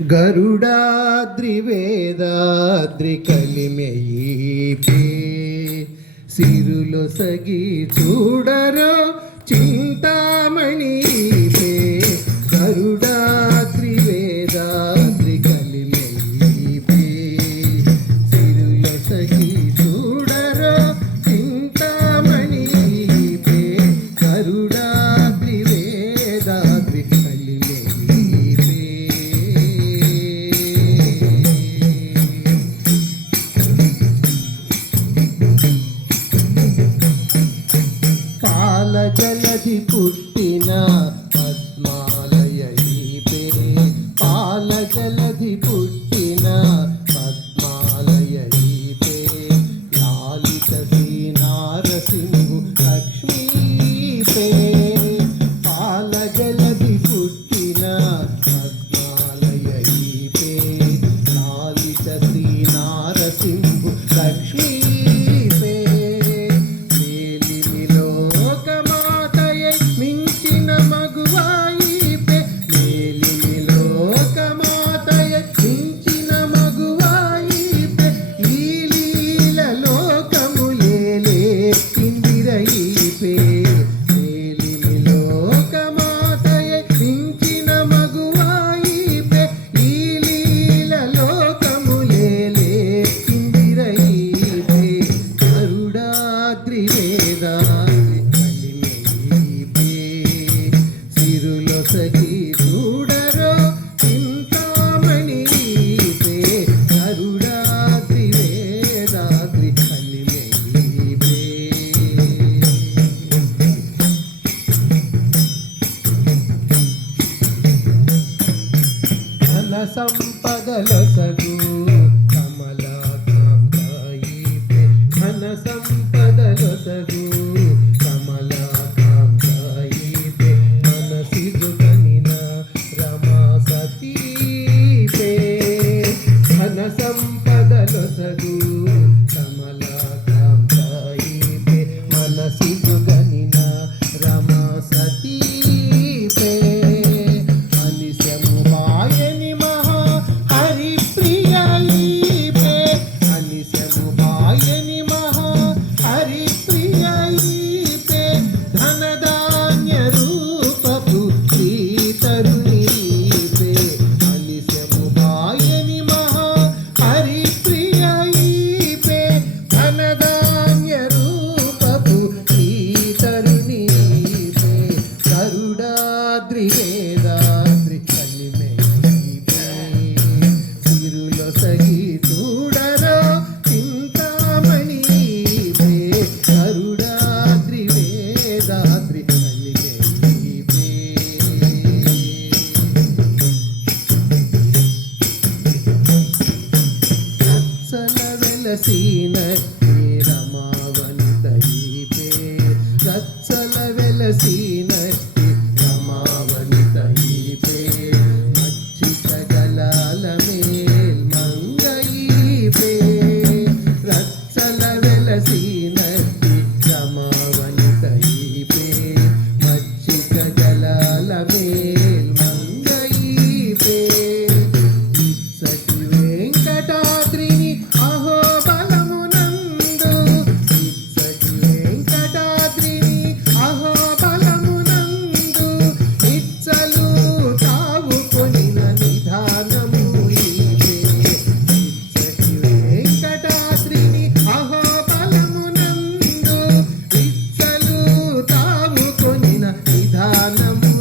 గరుడాద్రి వేదాద్రి కలిమెయీపే సిరులొసగి చూడరో చింతామణీపే గరుడాద్రి వేదాద్రి కలిమెయీపే సిరులొసగి చూడరో చింతామణీపే గరుడాద్రి వేదాద్రి జలధి పుట్టిన పద్మాలయీపే పాల జలధి పుట్టిన పద్మాలయీపే లాలిత శ్రీనారసింహు లక్ష్మీపే పాల జలధి పుట్టిన పద్మాలయీపే లాలిత శ్రీనారసింహు లక్ష్మీ సిరులొసగి చూడరో చింతామణీపే గరుడాద్రి వేదాద్రి కలిమెయీపే ధన సంపదలొసగు కమలాకాంతాయీపే ధన సంపదలొసగు సంపదలొసగు కమలాకాంతాయీపే మనసిదు గనిన రమా సతీపే అనిశము వాయని మహా హరిప్రియయీపే అనిశము వాయని మహా హరిప్రియయీపే ధనధాన్య రూపపు శ్రీతరుణీపే అనిశము వాయని ధనధాన్య రూపపు శ్రీతరుణీపే గరుడాద్రి వేదాద్రి కలిమెయీపే సిరులొసగి చూడరో చింతామణీపే గరుడాద్రి వేదాద్రి కలిమెయీపే వెలసినట్టి రమావనితయీపే రచ్చల వెలసినట్టి రమావనితయీపే మచ్చిక గలాల మేల్ మంగయీపే రచ్చల వెలసినట్టి రమావనితయీపే మచ్చిక గలాల మేల్ మంగయీపే ఇచ్చటి వెంకటాద్రిని నిధానము